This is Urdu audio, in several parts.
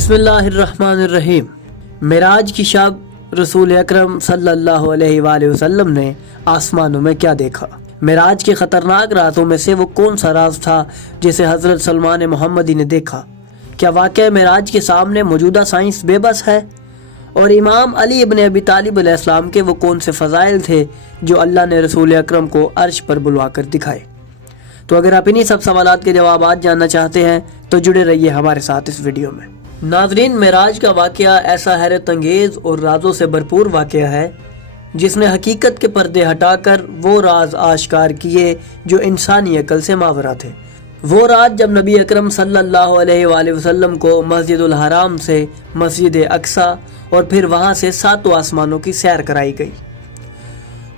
بسم اللہ الرحمن الرحیم۔ معراج کی شب رسول اکرم صلی اللہ علیہ وآلہ وسلم نے آسمانوں میں کیا دیکھا؟ معراج کے خطرناک رازوں میں سے وہ کون سا راز تھا جسے حضرت سلمان محمدی نے دیکھا؟ کیا واقعہ معراج کے سامنے موجودہ سائنس بے بس ہے؟ اور امام علی ابن ابی طالب علیہ السلام کے وہ کون سے فضائل تھے جو اللہ نے رسول اکرم کو عرش پر بلوا کر دکھائے؟ تو اگر آپ انہی سب سوالات کے جوابات جاننا چاہتے ہیں تو جڑے رہیے ہمارے ساتھ اس ویڈیو میں۔ ناظرین، معراج کا واقعہ ایسا حیرت انگیز اور رازوں سے بھرپور واقعہ ہے جس نے حقیقت کے پردے ہٹا کر وہ راز آشکار کیے جو انسانی عقل سے ماورا تھے۔ وہ رات جب نبی اکرم صلی اللہ علیہ وآلہ وسلم کو مسجد الحرام سے مسجد اقصی اور پھر وہاں سے 7 آسمانوں کی سیر کرائی گئی۔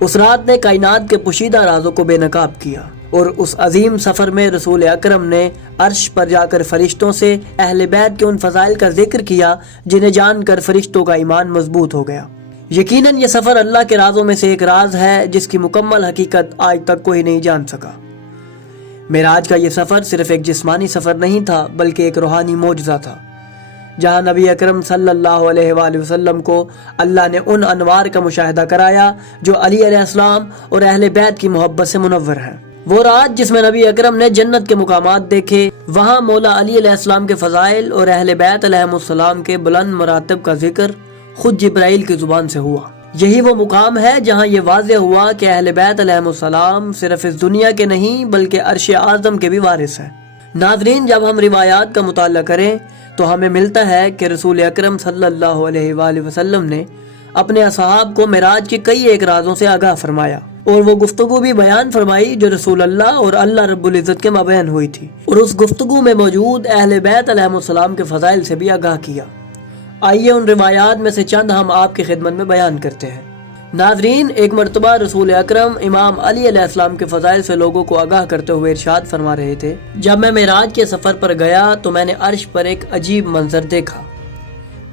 اس رات نے کائنات کے پوشیدہ رازوں کو بے نقاب کیا، اور اس عظیم سفر میں رسول اکرم نے عرش پر جا کر فرشتوں سے اہل بیت کے ان فضائل کا ذکر کیا جنہیں جان کر فرشتوں کا ایمان مضبوط ہو گیا۔ یقیناً یہ سفر اللہ کے رازوں میں سے ایک راز ہے جس کی مکمل حقیقت آج تک کوئی نہیں جان سکا۔ معراج کا یہ سفر صرف ایک جسمانی سفر نہیں تھا بلکہ ایک روحانی معجزہ تھا، جہاں نبی اکرم صلی اللہ علیہ وآلہ وسلم کو اللہ نے ان انوار کا مشاہدہ کرایا جو علی علیہ السلام اور اہل بیت کی محبت سے منور ہیں۔ وہ رات جس میں نبی اکرم نے جنت کے مقامات دیکھے، وہاں مولا علی علیہ السلام کے فضائل اور اہل بیت علیہ السلام کے بلند مراتب کا ذکر خود جبرائیل کی زبان سے ہوا۔ یہی وہ مقام ہے جہاں یہ واضح ہوا کہ اہل بیت علیہ السلام صرف اس دنیا کے نہیں بلکہ عرش اعظم کے بھی وارث ہیں۔ ناظرین، جب ہم روایات کا مطالعہ کریں تو ہمیں ملتا ہے کہ رسول اکرم صلی اللہ علیہ وآلہ وسلم نے اپنے اصحاب کو معراج کے کئی ایک رازوں سے آگاہ فرمایا، اور وہ گفتگو بھی بیان فرمائی جو رسول اللہ اور اللہ رب العزت کے مابین ہوئی تھی، اور اس گفتگو میں موجود اہل بیت علیہ السلام کے فضائل سے بھی آگاہ کیا۔ آئیے ان روایات میں سے چند ہم آپ کی خدمت میں بیان کرتے ہیں۔ ناظرین، ایک مرتبہ رسول اکرم امام علی علیہ السلام کے فضائل سے لوگوں کو آگاہ کرتے ہوئے ارشاد فرما رہے تھے، جب میں معراج کے سفر پر گیا تو میں نے عرش پر ایک عجیب منظر دیکھا۔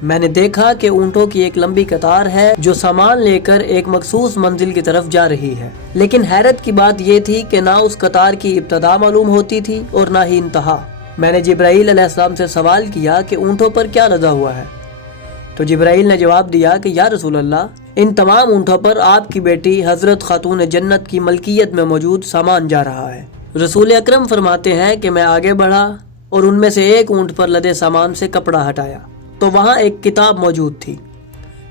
میں نے دیکھا کہ اونٹوں کی ایک لمبی قطار ہے جو سامان لے کر ایک مخصوص منزل کی طرف جا رہی ہے، لیکن حیرت کی بات یہ تھی کہ نہ اس قطار کی ابتدا معلوم ہوتی تھی اور نہ ہی انتہا۔ میں نے جبرائیل علیہ السلام سے سوال کیا کہ اونٹوں پر کیا لدا ہوا ہے؟ تو جبرائیل نے جواب دیا کہ یا رسول اللہ، ان تمام اونٹوں پر آپ کی بیٹی حضرت خاتون جنت کی ملکیت میں موجود سامان جا رہا ہے۔ رسول اکرم فرماتے ہیں کہ میں آگے بڑھا اور ان میں سے ایک اونٹ پر لدے سامان سے کپڑا ہٹایا تو وہاں ایک کتاب موجود تھی۔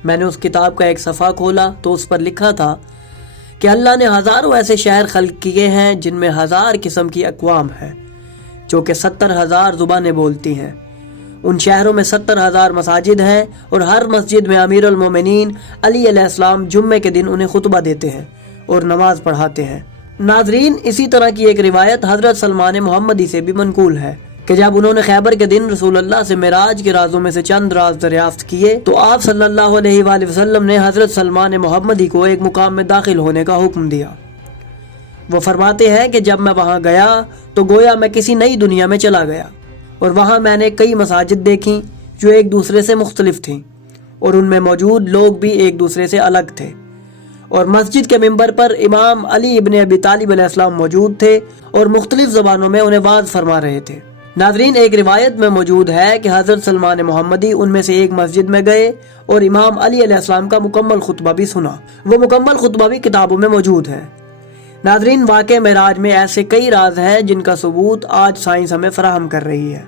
میں نے اس کتاب کا ایک صفحہ کھولا تو اس پر لکھا تھا کہ اللہ نے ہزاروں ایسے شہر خلق کیے ہیں جن میں 1000 قسم کی اقوام ہیں جو کہ 70,000 زبانیں بولتی ہیں۔ ان شہروں میں 70,000 مساجد ہیں اور ہر مسجد میں امیر المومنین علی علیہ السلام جمعے کے دن انہیں خطبہ دیتے ہیں اور نماز پڑھاتے ہیں۔ ناظرین، اسی طرح کی ایک روایت حضرت سلمان محمدی سے بھی منقول ہے کہ جب انہوں نے خیبر کے دن رسول اللہ سے معراج کے رازوں میں سے چند راز دریافت کیے تو آپ صلی اللہ علیہ وآلہ وسلم نے حضرت سلمان محمدی کو ایک مقام میں داخل ہونے کا حکم دیا۔ وہ فرماتے ہیں کہ جب میں وہاں گیا تو گویا میں کسی نئی دنیا میں چلا گیا، اور وہاں میں نے کئی مساجد دیکھیں جو ایک دوسرے سے مختلف تھیں اور ان میں موجود لوگ بھی ایک دوسرے سے الگ تھے، اور مسجد کے منبر پر امام علی ابن ابی طالب علیہ السلام موجود تھے اور مختلف زبانوں میں انہیں واعظ فرما رہے تھے۔ ناظرین، ایک روایت میں موجود ہے کہ حضرت سلمان محمدی ان میں سے ایک مسجد میں گئے اور امام علی علیہ السلام کا مکمل خطبہ بھی سنا۔ وہ مکمل خطبہ بھی کتابوں میں موجود ہے۔ ناظرین، واقع معراج میں ایسے کئی راز ہیں جن کا ثبوت آج سائنس ہمیں فراہم کر رہی ہے۔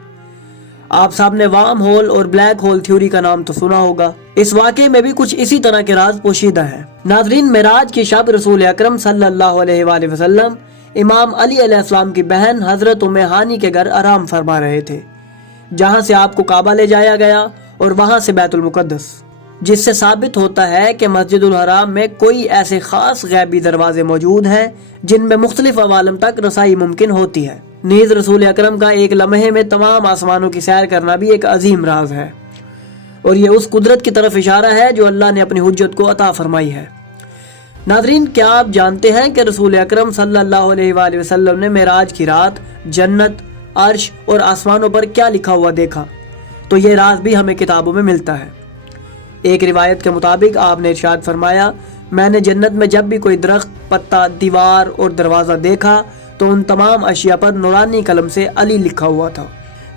آپ سب نے وارم ہول اور بلیک ہول تھیوری کا نام تو سنا ہوگا، اس واقعے میں بھی کچھ اسی طرح کے راز پوشیدہ ہیں۔ ناظرین، معراج کی شب رسول اکرم صلی اللہ علیہ وآلہ وسلم امام علی علیہ السلام کی بہن حضرت ام ہانی کے گھر آرام فرما رہے تھے، جہاں سے آپ کو کعبہ لے جایا گیا اور وہاں سے بیت المقدس، جس سے ثابت ہوتا ہے کہ مسجد الحرام میں کوئی ایسے خاص غیبی دروازے موجود ہیں جن میں مختلف عوالم تک رسائی ممکن ہوتی ہے۔ نیز رسول اکرم کا ایک لمحے میں تمام آسمانوں کی سیر کرنا بھی ایک عظیم راز ہے، اور یہ اس قدرت کی طرف اشارہ ہے جو اللہ نے اپنی حجت کو عطا فرمائی ہے۔ ناظرین، کیا آپ جانتے ہیں کہ رسول اکرم صلی اللہ علیہ وآلہ وسلم نے معراج کی رات جنت، عرش اور آسمانوں پر کیا لکھا ہوا دیکھا؟ تو یہ راز بھی ہمیں کتابوں میں ملتا ہے۔ ایک روایت کے مطابق آپ نے ارشاد فرمایا، میں نے جنت میں جب بھی کوئی درخت، پتا، دیوار اور دروازہ دیکھا تو ان تمام اشیاء پر نورانی قلم سے علی لکھا ہوا تھا۔